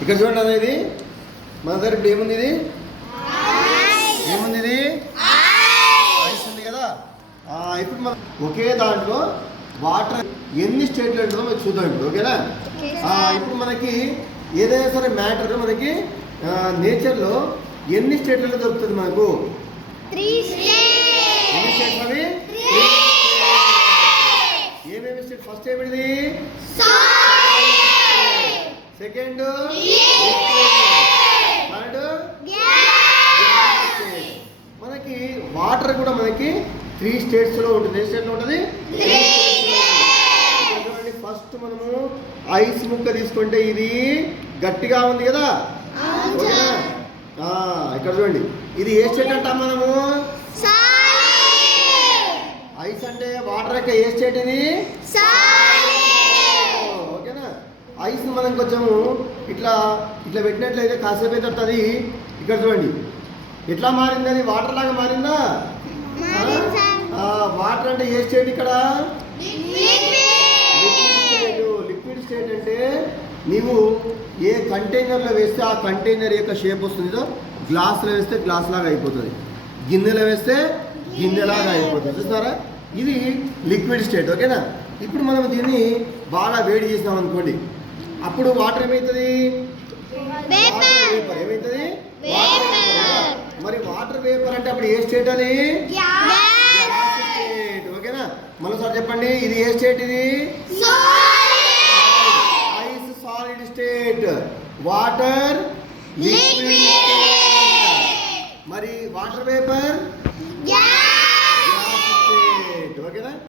ఇక్కడ చూడండి అనేది మన దగ్గర ఇప్పుడు ఏముంది, ఇది ఏముంది, ఇది ఐస్ ఉంది కదా. ఇప్పుడు మనం ఒకే దాంట్లో వాటర్ ఎన్ని స్టేట్లు ఉంటుందో మనకి చూద్దాం ఇప్పుడు, ఓకేనా. ఇప్పుడు మనకి ఏదైనా సరే మ్యాటర్ మనకి నేచర్లో ఎన్ని స్టేట్లలో దొరుకుతుంది మనకు? ఎన్ని స్టేట్స్ అవి? ఏమేమి స్టేట్? ఫస్ట్ ఏమిటిది? సెకండ్ థర్డ్ మనకి వాటర్ కూడా మనకి 3 స్టేట్స్లో ఉంటుంది. ఏ స్టేట్లో ఉంటుంది? చూడండి, ఫస్ట్ మనము ఐస్ ముక్క తీసుకుంటే ఇది గట్టిగా ఉంది కదా. ఇక్కడ చూడండి, ఇది ఏ స్టేట్ అంటాం మనము? ఐస్ అంటే వాటర్ యొక్క ఏ స్టేట్ ఇది? ఓకేనా. ఐస్ మనం కొంచెము ఇట్లా ఇట్లా పెట్టినట్లయితే కాసేపు అయితే అది ఇక్కడ చూడండి ఎట్లా మారింది, అది వాటర్ లాగా మారిందా? వాటర్ అంటే ఏ స్టేట్ ఇక్కడ? లిక్విడ్ స్టేట్ అంటే నీవు ఏ కంటైనర్లో వేస్తే ఆ కంటైనర్ యొక్క షేప్ వస్తుందో, గ్లాసులో వేస్తే గ్లాస్ లాగా అయిపోతుంది, గిన్నెలో వేస్తే గిన్నెలాగా అయిపోతుంది. చూస్తారా, ఇది లిక్విడ్ స్టేట్, ఓకేనా. ఇప్పుడు మనం దీన్ని బాగా వేడి చేసినాం అనుకోండి, అప్పుడు వాటర్ ఏమవుతుంది? వేపర్ ఏమవుతుంది? మరి వాటర్ వేపర్ అంటే అప్పుడు ఏ స్టేట్ అది? స్టేట్, ఓకేనా. మరోసారి చెప్పండి, ఇది ఏ స్టేట్? ఇది ice solid state, water liquid state, మరి వాటర్ వేపర్